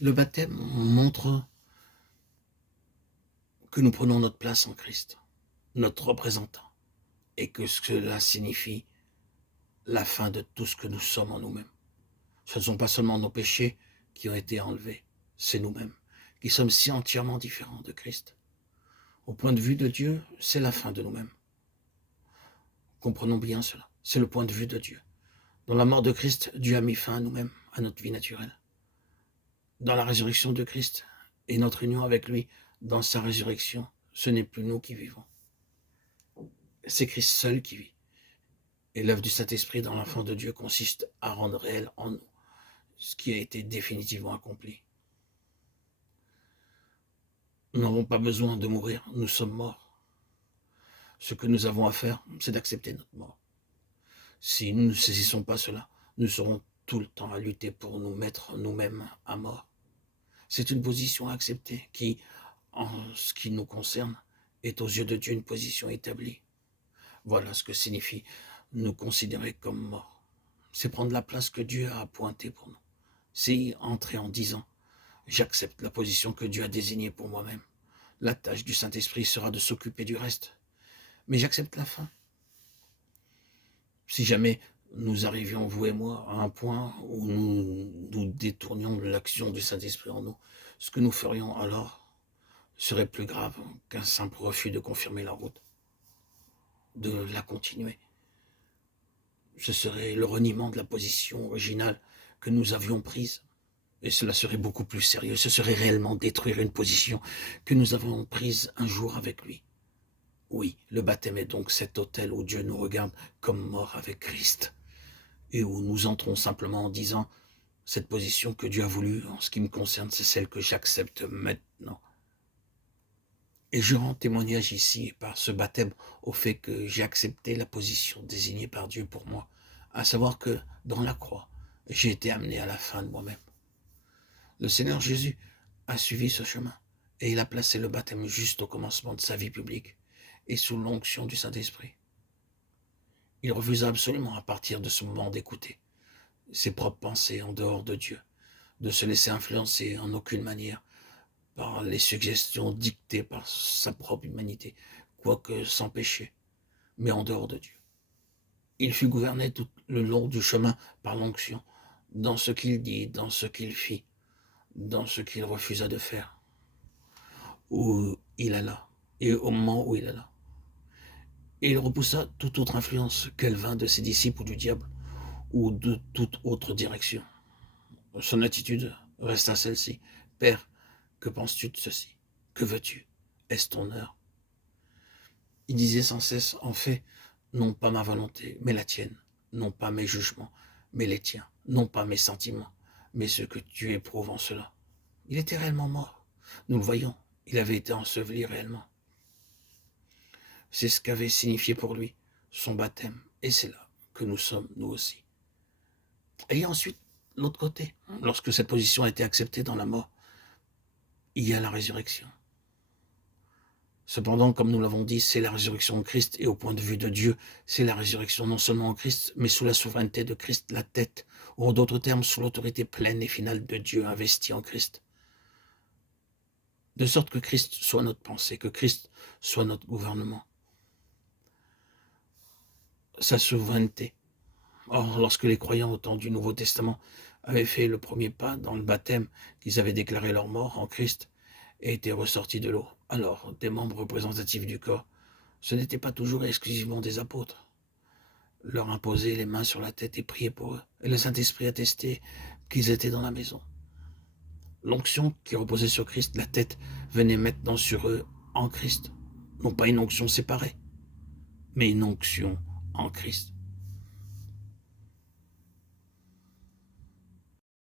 Le baptême montre que nous prenons notre place en Christ, notre représentant, et que cela signifie la fin de tout ce que nous sommes en nous-mêmes. Ce ne sont pas seulement nos péchés qui ont été enlevés, c'est nous-mêmes, qui sommes si entièrement différents de Christ. Au point de vue de Dieu, c'est la fin de nous-mêmes. Comprenons bien cela, c'est le point de vue de Dieu. Dans la mort de Christ, Dieu a mis fin à nous-mêmes, à notre vie naturelle. Dans la résurrection de Christ et notre union avec lui, dans sa résurrection, ce n'est plus nous qui vivons. C'est Christ seul qui vit. Et l'œuvre du Saint-Esprit dans l'enfant de Dieu consiste à rendre réel en nous ce qui a été définitivement accompli. Nous n'avons pas besoin de mourir, nous sommes morts. Ce que nous avons à faire, c'est d'accepter notre mort. Si nous ne saisissons pas cela, nous serons tout le temps à lutter pour nous mettre nous-mêmes à mort. C'est une position à accepter qui, en ce qui nous concerne, est aux yeux de Dieu une position établie. Voilà ce que signifie nous considérer comme morts. C'est prendre la place que Dieu a appointée pour nous. C'est y entrer en disant « J'accepte la position que Dieu a désignée pour moi-même. La tâche du Saint-Esprit sera de s'occuper du reste. Mais j'accepte la fin. » Si jamais nous arrivions, vous et moi, à un point où nous détournions de l'action du Saint-Esprit en nous, ce que nous ferions alors serait plus grave qu'un simple refus de confirmer la route, de la continuer. Ce serait le reniement de la position originale que nous avions prise. Et cela serait beaucoup plus sérieux. Ce serait réellement détruire une position que nous avons prise un jour avec lui. Oui, le baptême est donc cet autel où Dieu nous regarde comme morts avec Christ et où nous entrons simplement en disant « Cette position que Dieu a voulu, en ce qui me concerne, c'est celle que j'accepte maintenant. » Et je rends témoignage ici, par ce baptême, au fait que j'ai accepté la position désignée par Dieu pour moi, à savoir que, dans la croix, j'ai été amené à la fin de moi-même. Le Seigneur Jésus a suivi ce chemin, et il a placé le baptême juste au commencement de sa vie publique, et sous l'onction du Saint-Esprit. Il refusa absolument, à partir de ce moment, d'écouter ses propres pensées en dehors de Dieu, de se laisser influencer en aucune manière par les suggestions dictées par sa propre humanité, quoique sans péché, mais en dehors de Dieu. Il fut gouverné tout le long du chemin par l'onction, dans ce qu'il dit, dans ce qu'il fit, dans ce qu'il refusa de faire, où il alla, et au moment où il alla. Et il repoussa toute autre influence, qu'elle vint de ses disciples ou du diable, ou de toute autre direction. Son attitude resta celle-ci. « Père, que penses-tu de ceci? Que veux-tu? Est-ce ton heure ?» Il disait sans cesse, en fait, non pas ma volonté, mais la tienne, non pas mes jugements, mais les tiens, non pas mes sentiments, mais ce que tu éprouves en cela. Il était réellement mort. Nous le voyons, il avait été enseveli réellement. C'est ce qu'avait signifié pour lui son baptême, et c'est là que nous sommes, nous aussi. Et ensuite, l'autre côté, lorsque cette position a été acceptée dans la mort, il y a la résurrection. Cependant, comme nous l'avons dit, c'est la résurrection en Christ, et au point de vue de Dieu, c'est la résurrection non seulement en Christ, mais sous la souveraineté de Christ, la tête, ou en d'autres termes, sous l'autorité pleine et finale de Dieu investie en Christ. De sorte que Christ soit notre pensée, que Christ soit notre gouvernement. Sa souveraineté. Or, lorsque les croyants au temps du Nouveau Testament avaient fait le premier pas dans le baptême, qu'ils avaient déclaré leur mort en Christ et étaient ressortis de l'eau, alors des membres représentatifs du corps, ce n'était pas toujours exclusivement des apôtres, leur imposer les mains sur la tête et prier pour eux, et le Saint-Esprit attestait qu'ils étaient dans la maison. L'onction qui reposait sur Christ, la tête, venait maintenant sur eux en Christ, non pas une onction séparée, mais une onction en Christ.